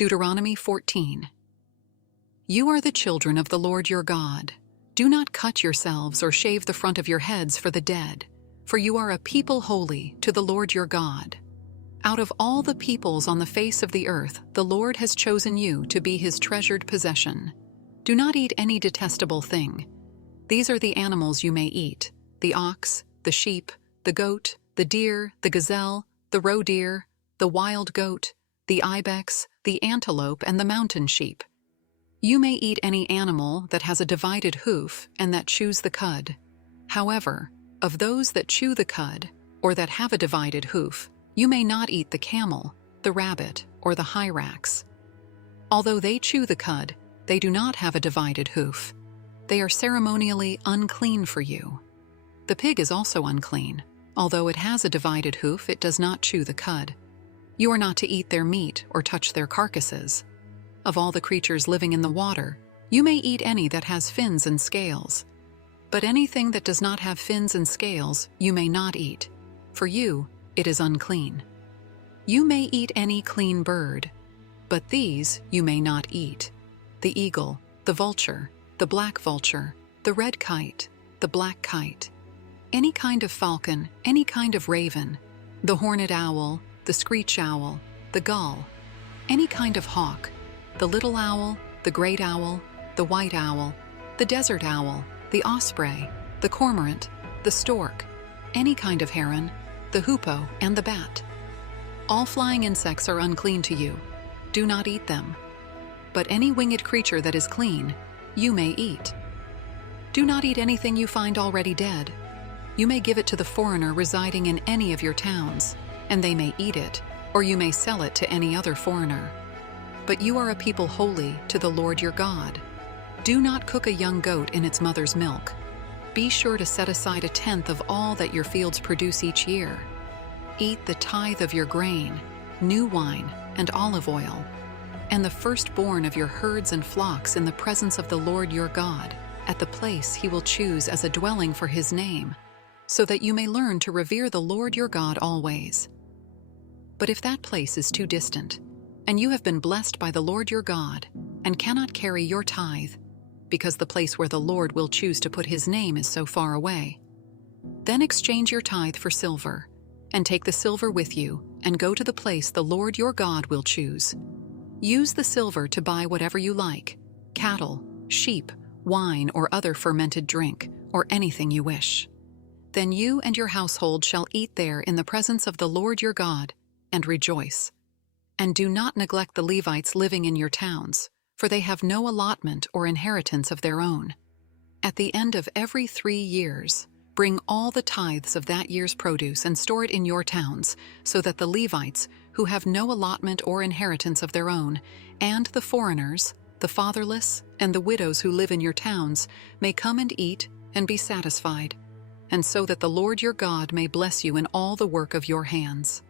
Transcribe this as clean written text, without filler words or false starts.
Deuteronomy 14. You are the children of the Lord your God. Do not cut yourselves or shave the front of your heads for the dead, for you are a people holy to the Lord your God. Out of all the peoples on the face of the earth, the Lord has chosen you to be his treasured possession. Do not eat any detestable thing. These are the animals you may eat: the ox, the sheep, the goat, the deer, the gazelle, the roe deer, the wild goat, the ibex, the antelope, and the mountain sheep. You may eat any animal that has a divided hoof and that chews the cud. However, of those that chew the cud, or that have a divided hoof, you may not eat the camel, the rabbit, or the hyrax. Although they chew the cud, they do not have a divided hoof. They are ceremonially unclean for you. The pig is also unclean. Although it has a divided hoof, it does not chew the cud. You are not to eat their meat or touch their carcasses. Of all the creatures living in the water, you may eat any that has fins and scales. But anything that does not have fins and scales you may not eat. For you, it is unclean. You may eat any clean bird, but these you may not eat: the eagle, the vulture, the black vulture, the red kite, the black kite, any kind of falcon, any kind of raven, the horned owl, the screech owl, the gull, any kind of hawk, the little owl, the great owl, the white owl, the desert owl, the osprey, the cormorant, the stork, any kind of heron, the hoopoe, and the bat. All flying insects are unclean to you. Do not eat them. But any winged creature that is clean, you may eat. Do not eat anything you find already dead. You may give it to the foreigner residing in any of your towns, and they may eat it, or you may sell it to any other foreigner. But you are a people holy to the Lord your God. Do not cook a young goat in its mother's milk. Be sure to set aside 1/10 of all that your fields produce each year. Eat the tithe of your grain, new wine, and olive oil, and the firstborn of your herds and flocks in the presence of the Lord your God, at the place he will choose as a dwelling for his name, so that you may learn to revere the Lord your God always. But if that place is too distant, and you have been blessed by the Lord your God, and cannot carry your tithe, because the place where the Lord will choose to put his name is so far away, then exchange your tithe for silver, and take the silver with you, and go to the place the Lord your God will choose. Use the silver to buy whatever you like: cattle, sheep, wine, or other fermented drink, or anything you wish. Then you and your household shall eat there in the presence of the Lord your God, and rejoice. And do not neglect the Levites living in your towns, for they have no allotment or inheritance of their own. At the end of every 3 years, bring all the tithes of that year's produce and store it in your towns, so that the Levites, who have no allotment or inheritance of their own, and the foreigners, the fatherless, and the widows who live in your towns, may come and eat and be satisfied, and so that the Lord your God may bless you in all the work of your hands.